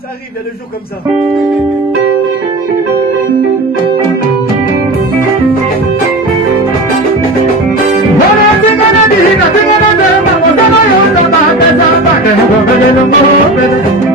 Ça arrive, il y a des jours comme ça. What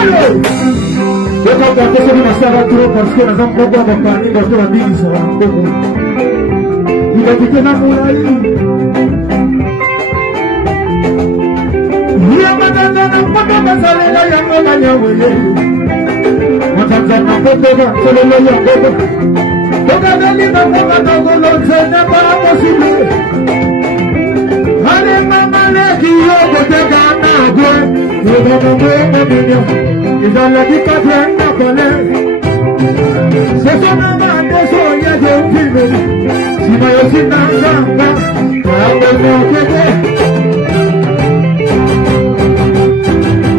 Eu estou acontecendo uma série de outras coisas, não vou colocar nem botar uma divisão. E vai ter namoro aí. E a matata não pode passar lá e a mama não é. Matata não pode passar lá e a mama. Toda vez que não pode não você não para possível. Ale mama le que eu vou pegar na água. Eu vou morrer na minha. E já lhe digo que é na colher. Se sou na mão, sou eu de um filho. Se vai eu se não ganga, para o meu querer.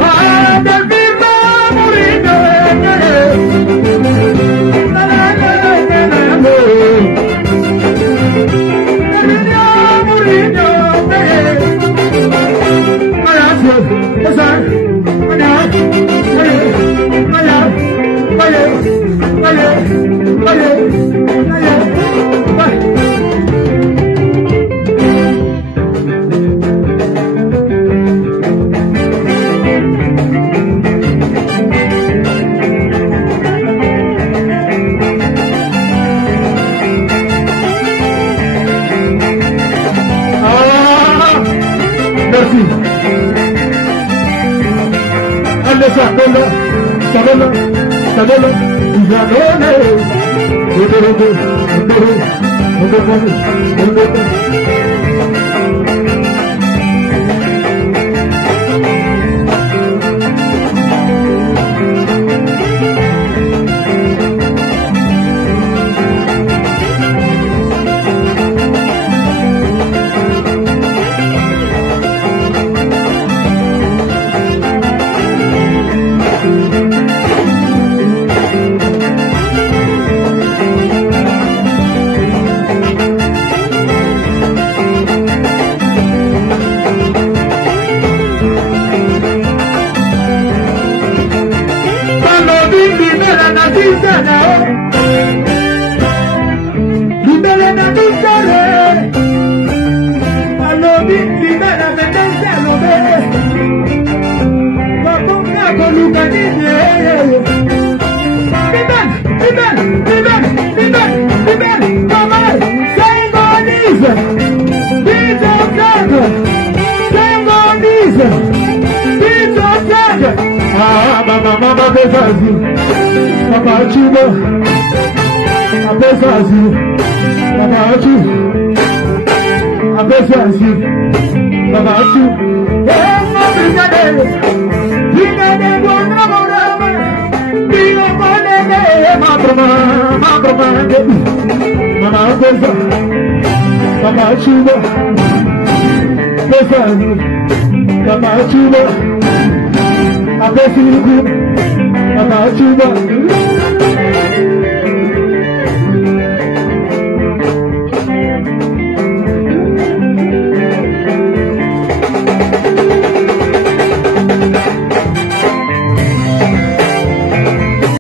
Ah, baby, morinho, la la la la la la. Morinho, gracias, esa,